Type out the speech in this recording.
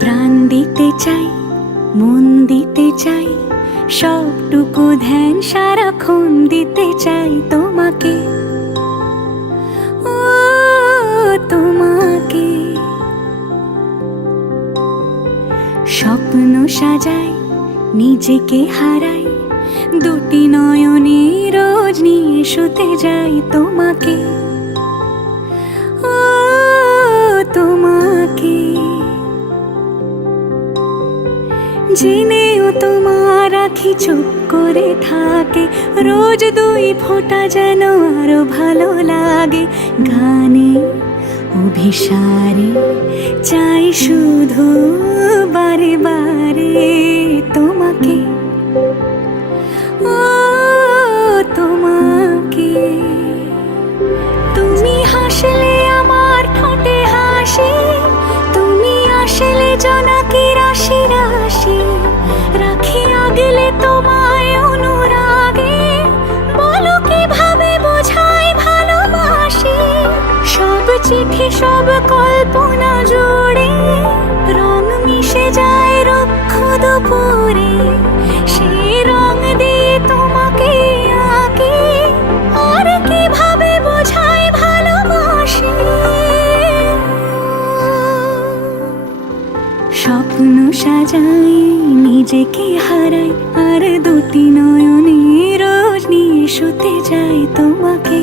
প্রাণ দিতে চাই, মন দিতে চাই, সবটুকু ধ্যান সারাক্ষণ দিতে চাই তোমাকে, ও তোমাকে। স্বপ্ন সাজাই, নিজেকে হারাই, দুটি নয়নে রোজ নিয়ে শুতে যাই তোমাকে, ও তোমাকে। জেনেও তোমার আখি চুপ করে থাকে, রোজ দুই ফোঁটা যেন আরো ভালো লাগে। গানে অভিসারে চাই শুধু বারে বারে তোমাকে, ও তোমাকে। তুমি হাসলে আমার ঠোঁটে হাসি, তুমি আসলে জোনাকি রাশি রাশি, রাখি আগলে তোমায় অনুরাগে, বলো কিভাবে বোঝাই ভালোবাসি। সব চিঠি সব কল্পনা জুড়ে রং মিশে যায় রুক্ষ দুপুরে, সেই রং দিয়ে তোমাকে আঁকি, আর কিভাবে বোঝাই ভালোবাসি। স্বপ্ন সাজাই, নিজেকে হারাই, আর দুটি নয়নে রোজ নিয়ে শুতে যাই তোমাকে।